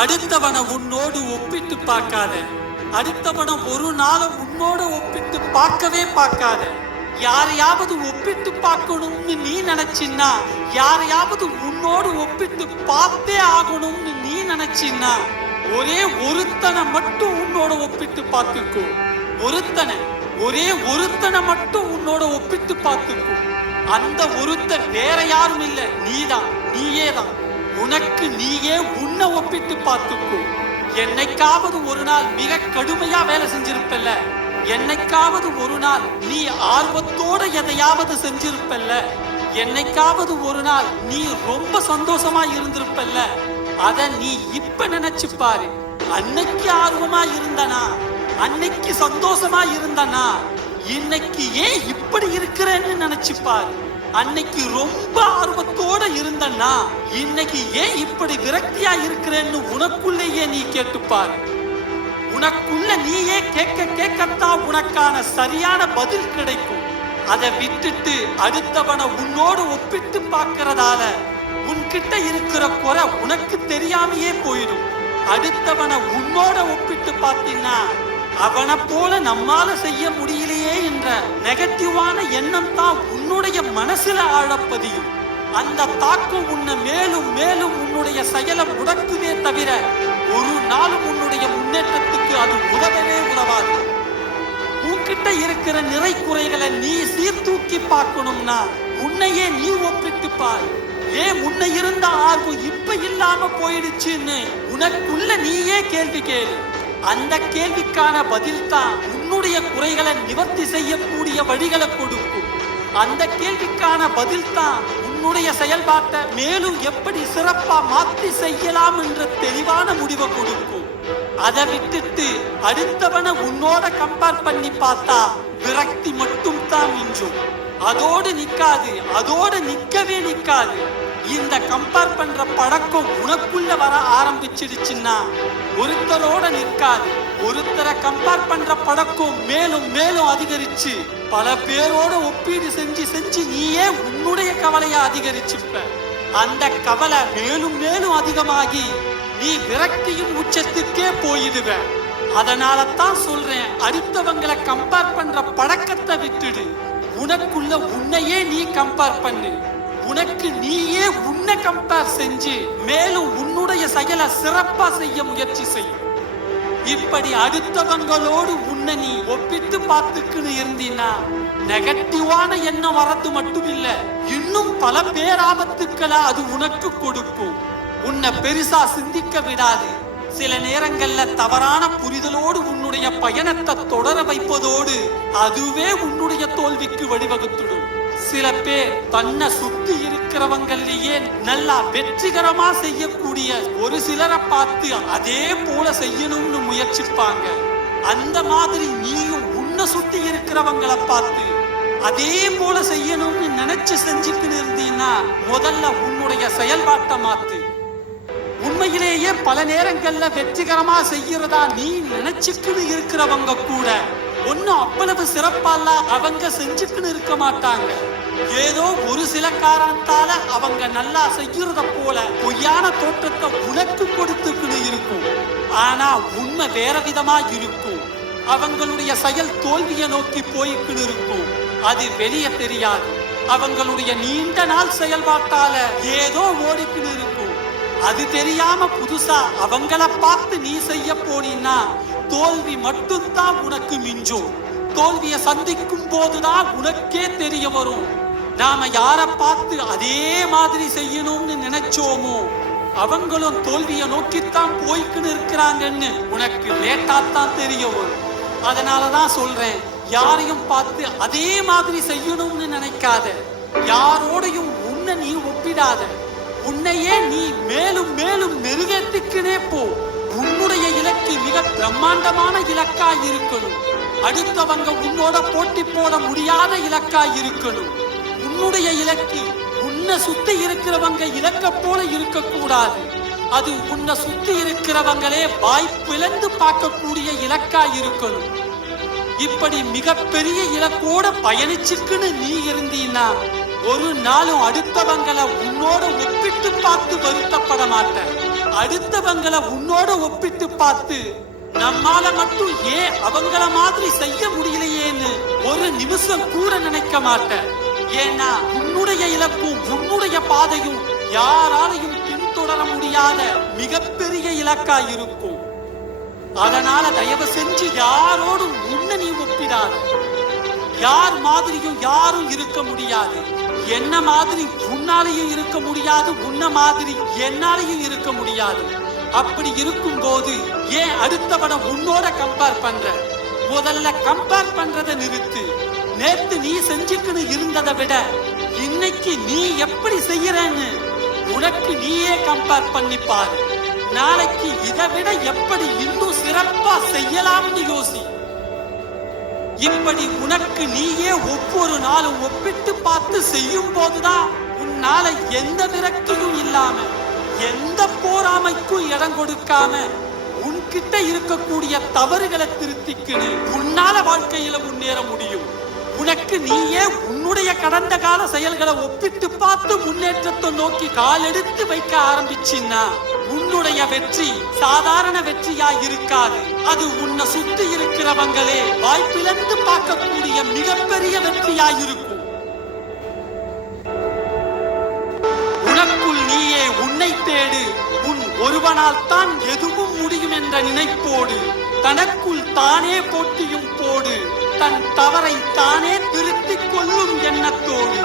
அடுத்தவனை உன்னோடு ஒப்பிட்டு பார்க்காத. அடுத்தவனை ஒரு நாளும் உன்னோட ஒப்பிட்டு பார்க்கவே பார்க்காத. யாரையாவது ஒப்பிட்டு பார்க்கணும்னு நீ நினைச்சின்னா, யாரையாவது உன்னோடு ஒப்பிட்டு பார்த்தே ஆகணும்னு நீ நினைச்சின்னா, ஒரே ஒருத்தனை மட்டும் உன்னோட ஒப்பிட்டு பார்த்துக்கோ. ஒரே ஒருத்தனை மட்டும் உன்னோட ஒப்பிட்டு பார்த்துக்கோ. அந்த ஒருத்தன் வேற யாரும் இல்ல, நீயேதான். உனக்கு நீயே உன்னை ஒப்பிட்டு பார்த்துக்கோ. என்னைக்காவது ஒரு நாள் மிக கடுமையா வேலை செஞ்சிருப்பல்ல, என்னைக்காவது ஒரு நாள் நீ ஆர்வத்தோட எதையாவது செஞ்சிருப்பல்ல, என்னைக்காவது ஒரு நாள் நீ ரொம்ப சந்தோஷமா இருந்திருப்பல்ல, அத நீ இப்ப நினைச்சு பாரு. அன்னைக்கு ஆர்வமா இருந்தனா, அன்னைக்கு சந்தோஷமா இருந்தனா, இன்னைக்கு ஏன் இப்படி இருக்கிறேன்னு நினைச்சு பாரு. அன்னைக்கு ரொம்ப ஆர்வத்தோட இருந்தனா, இன்னைக்கு ஏன் இப்படி விரக்தியா இருக்கிறேன்னு உனக்குள்ளேயே நீ கேட்டுப்பாரு. உனக்குள்ள நீயே கேட்கத்தான் உனக்கான சரியான பதில் கிடைக்கும். அதை விட்டுட்டு அடுத்தவனை உன்னோடு ஒப்பிட்டு பார்க்கறதால உன்கிட்ட இருக்கிற குறை உனக்கு தெரியாமையே போயிடும். அடுத்தவனை உன்னோட ஒப்பிட்டு பார்த்தீங்கன்னா, அவனை போல நம்மால செய்ய முடியலையே என்ற நெகட்டிவான எண்ணம் தான் உன்னுடைய மனசுல ஆழப்பதியும். அந்த தாக்கம் உன்னை மேலும் மேலும் உன்னுடைய செயலை முடக்குவே தவிர ஒரு நாளும் உன்னுடைய முன்னேற்றத்துக்கு அது உதவவே உதவாது. உன்கிட்ட இருக்கிற நிறை குறைகளை நீ சீர்தூக்கி பார்க்கணும்னா உன்னையே நீ ஒப்பிட்டு பார். ஏன் முன்ன இருந்த ஆர்வம் இப்ப இல்லாம போயிடுச்சுன்னு உனக்குள்ள நீயே கேள்வி கேளு. அந்த கேள்விக்கான பதில் தான் உன்னுடைய குறைகளை நிவர்த்தி செய்யக்கூடிய வழிகளை கொடுக்கும். அந்த கேள்விக்கான பதில் தான் உன்னுடைய செயல்பாட்டை மேலும் எப்படி சிறப்பா மாற்றி செய்யலாம் என்ற தெளிவான முடிவை கொடுக்கும். அதை விட்டுட்டு அடுத்தவனை உன்னோட கம்பேர் பண்ணி பார்த்தா விரக்தி மட்டும் தான் மிஞ்சும். அதோடு நிக்கவே நிக்காது. இந்த கம்பேர் பண்ற பழக்கம் உனக்குள்ள வர ஆரம்பிச்சிடுச்சுன்னா ஒருத்தரோட நிற்காது. ஒருத்தரை கம்பேர் பண்ற பழக்கம் மேலும் மேலும் அதிகரிச்சு பல பேரோட ஒப்பீடு செஞ்சு நீயே உன்னுடைய கவலையை அதிகரிச்சுப்ப. அந்த கவலை மேலும் மேலும் அதிகமாகி நீ விரக்தியும் உச்சத்துக்கே போயிடுவ. அதனால தான் சொல்றேன், அடுத்தவங்களை கம்பேர் பண்ற பழக்கத்தை விட்டுடு. உனக்குள்ள உன்னையே நீ கம்பேர் பண்ணு. உனக்கு நீயே உன்னை கம்பேர் செஞ்சு மேலும் உன்னுடைய செயலை சிறப்பா செய்ய முயற்சி செய்யும். இப்படி அடுத்தவங்களோடு உன்னை நீ ஒப்பிட்டு பார்த்துக்குன்னு இருந்தீன்னா நெகட்டிவான எண்ணம் வரது மட்டும் இல்ல, இன்னும் பல பேராபத்துக்களை அது உனக்கு கொடுக்கும். உன்னை பெருசா சிந்திக்க விடாது. சில நேரங்கள்ல தவறான புரிதலோடு உன்னுடைய பயணத்தை தொடர வைப்பதோடு அதுவே உன்னுடைய தோல்விக்கு வழிவகுத்துடும். சில பேர் தன்னை சுத்தி இருக்கிறவங்களையே நல்லா வெற்றிகரமா செய்யக்கூடிய ஒரு சிலரை பார்த்து அதே போல செய்யணும்னு முயற்சிப்பாங்க. அந்த மாதிரி நீயும் உன்னை சுத்தி இருக்கிறவங்களை பார்த்து அதே போல செய்யணும்னு நினைச்சு செஞ்சுக்கிட்டு இருந்தீங்கன்னா முதல்ல உன்னுடைய செயல்பாட்டை மாத்து. உண்மையிலேயே பல நேரங்கள்ல வெற்றிகரமா செய்யறதா நீ நினைச்சுக்கிட்டு இருக்கிறவங்க கூட ஒன்னும் அவ்வளவு சிறப்பால அவங்க செஞ்சுக்கின்னு இருக்க மாட்டாங்க. ஏதோ ஒரு சில காரணத்தால அவங்க நல்லா செய்யறத போல பொய்யான தோற்றத்தை உனக்கு கொடுத்துக்கின்னு இருக்கும். ஆனா உண்மை வேற விதமா இருக்கும். அவங்களுடைய செயல் தோல்வியை நோக்கி போய்க்கின்னு இருக்கும். அது வெளியே தெரியாது. அவங்களுடைய நீண்ட நாள் செயல்பாட்டால ஏதோ ஓடிக்கின்னு இருக்கும். அது தெரியாம புதுசா அவங்கள பார்த்து நீ செய்ய போனீன்னா தோல்வி மட்டும்தான் உனக்கு மிஞ்சும். தோல்வியை சந்திக்கும் போதுதான் உனக்கே தெரிய வரும், நாம யார பார்த்து அதே மாதிரி செய்யணும்னு நினைச்சோமோ அவங்களும் தோல்வியை நோக்கித்தான் போய்க்கின்னு இருக்கிறாங்கன்னு உனக்கு லேட்டாத்தான் தெரிய வரும். அதனாலதான் சொல்றேன், யாரையும் பார்த்து அதே மாதிரி செய்யணும்னு நினைக்காத. யாரோடையும் உன்னை நீ ஒப்பிடாத. உன்னையே நீ மேலும் மேலும் மெருகேற்றிக்கினே போ. உன்னுடைய இலக்கு மிக பிரம்மாண்டமான இலக்காய் இருக்கணும். அடுத்தவங்க உன்னோட போட்டி போட முடியாத இலக்காய் இருக்கணும். உன்னுடைய இலக்கு உன்னை சுத்தி இருக்கிறவங்க இலக்க போல இருக்கக்கூடாது. அது உன்னை சுத்தி இருக்கிறவங்களே வாய்ப்பிழந்து பார்க்கக்கூடிய இலக்காய் இருக்கணும். இப்படி மிகப்பெரிய இலக்கோட பயணிச்சுக்குன்னு நீ இருந்தீன்னா ஒரு நாளும் அடுத்தவங்களை உன்னோட ஒப்பிட்டு பார்த்து வருத்தப்பட மாட்ட. அடுத்தவங்கள உன்னோட ஒப்பிட்டு பார்த்து நம்மால மட்டும் ஏன் அவங்கள மாதிரி செய்ய முடியலையேன்னு ஒரு நிமிஷம் கூட நினைக்க மாட்டேன். ஏன்னா உன்னுடைய இலக்கும் உன்னுடைய பாதையும் யாராலையும் பின்தொடர முடியாத மிகப்பெரிய இலக்கா இருக்கும். அதனால தயவு செஞ்சு யாரோடும் உன்னை நீ ஒப்பிடாத. யார் மாதிரியும் யாரும் இருக்க முடியாது. என்ன மாதிரி உன்னாலையும் இருக்க முடியாது, உன்ன மாதிரி என்னாலையும் இருக்க முடியாது. அப்படி இருக்கும் போது ஏன் அடுத்தவனை உன்னோட கம்பேர் பண்ற? முதல்ல கம்பேர் பண்றதை நிறுத்து. நேத்து நீ செஞ்சுக்கின்னு இருந்ததை விட இன்னைக்கு நீ எப்படி செய்யறன்னு உனக்கு நீயே கம்பேர் பண்ணிப்பாரு. நாளைக்கு இதை விட எப்படி இன்னும் சிறப்பா செய்யலாம்னு யோசி. இப்படி உனக்கு நீயே ஒவ்வொரு நாளும் ஒப்பிட்டு பார்த்து செய்யும் போதுதான் உன்னால எந்த விரக்தியும் இல்லாம எந்த போராமைக்கும் இடம் கொடுக்காம உன்கிட்ட இருக்கக்கூடிய தவறுகளை திருத்திக்கின்னு உன்னால வாழ்க்கையில முன்னேற முடியும். உனக்கு நீயே உன்னுடைய கடந்த கால செயல்களை ஒப்பிட்டு பார்த்து முன்னேற்றத்தை நோக்கி கால் எடுத்து வைக்க ஆரம்பிச்சின்னா உன்னுடைய வெற்றி சாதாரண வெற்றியா இருக்காது. அது உன்னை சுத்தி இருக்கிறவங்களே வாய்ப்பிழந்து பார்க்கக்கூடிய மிகப்பெரிய வெற்றியா இருக்கும். உனக்குள் நீயே உன்னை தேடு. உன் ஒருவனால் தான் எதுவும் முடியும் என்ற நினைப்போடு தனக்குள் தானே போட்டியும் போடு. தன் தவறை தானே திருத்திக் கொள்ளும் எண்ணத்தோடு